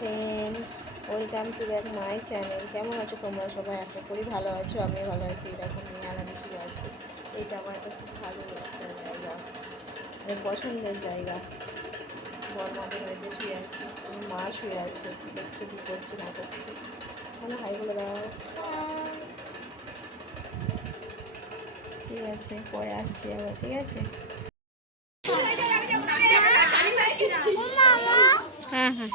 Friends, welcome to back my channel. কেমন আছো তোমরা সবাই? আশা করি ভালো আছো, আমিও ভালো আছি। দেখো মেয়ে আলাদা শুয়ে আছি। এইটা আমার একটা খুব ভালো একটা জায়গা, আমার পছন্দের জায়গা। বড়মাদের বাড়িতে শুয়ে আছি, আমার মা শুয়ে আছে। দেখছে কী করছে না করছে। মানে হাই বলে দাও। ঠিক আছে, পরে আসছি আবার। ঠিক আছে, হ্যাঁ হ্যাঁ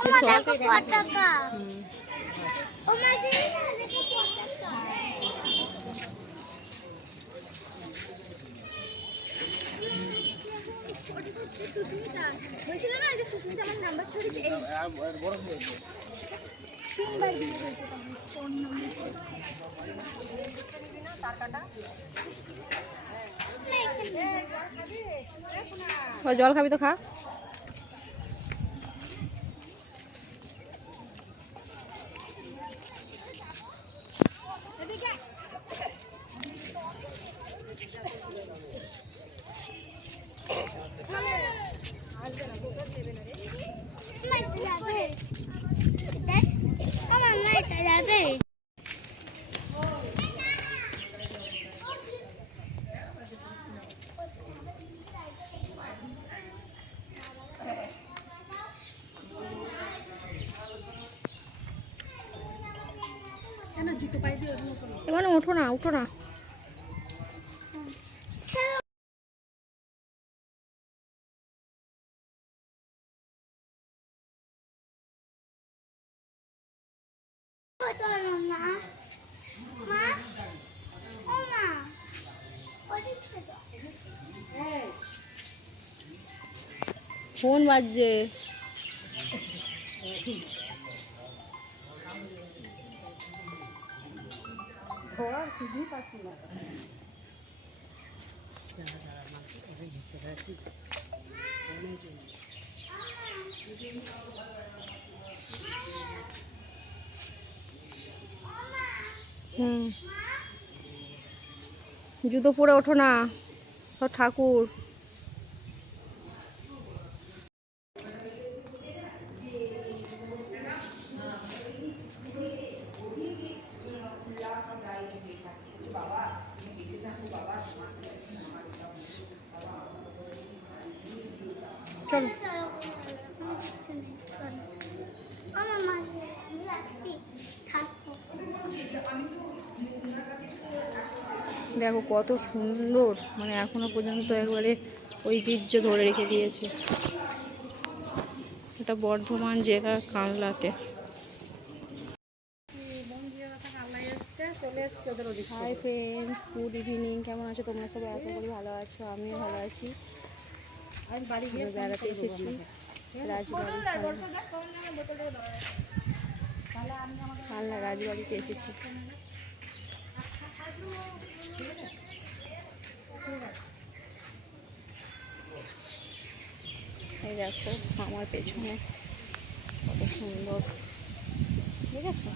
বলছিল না যে সুস্মিতা আমার নাম্বার ছড়িয়েছে তিনবার দিয়ে দিয়েছে ফোন নম্বর জল খাবি তো খা। এখানে ওঠো না, উঠো না। ফোন বাজছে। জুতো পরে ওঠো না, সব ঠাকুর। চলো দেখো কত সুন্দর, মানে এখনো পর্যন্ত একবারে ঐতিহ্য ধরে রেখে দিয়েছে। এটা বর্ধমান জেলার কানলাতে। Hi friends, good evening. কেমন আছো তোমরা সবাই? আশা করি ভালো আছো, আমিও ভালো আছি। বেড়াতে এসেছি রাজবাড়ি, কালনা রাজবাড়িতে এসেছি। এই দেখো আমার পেছনে কত সুন্দর, ঠিক আছে।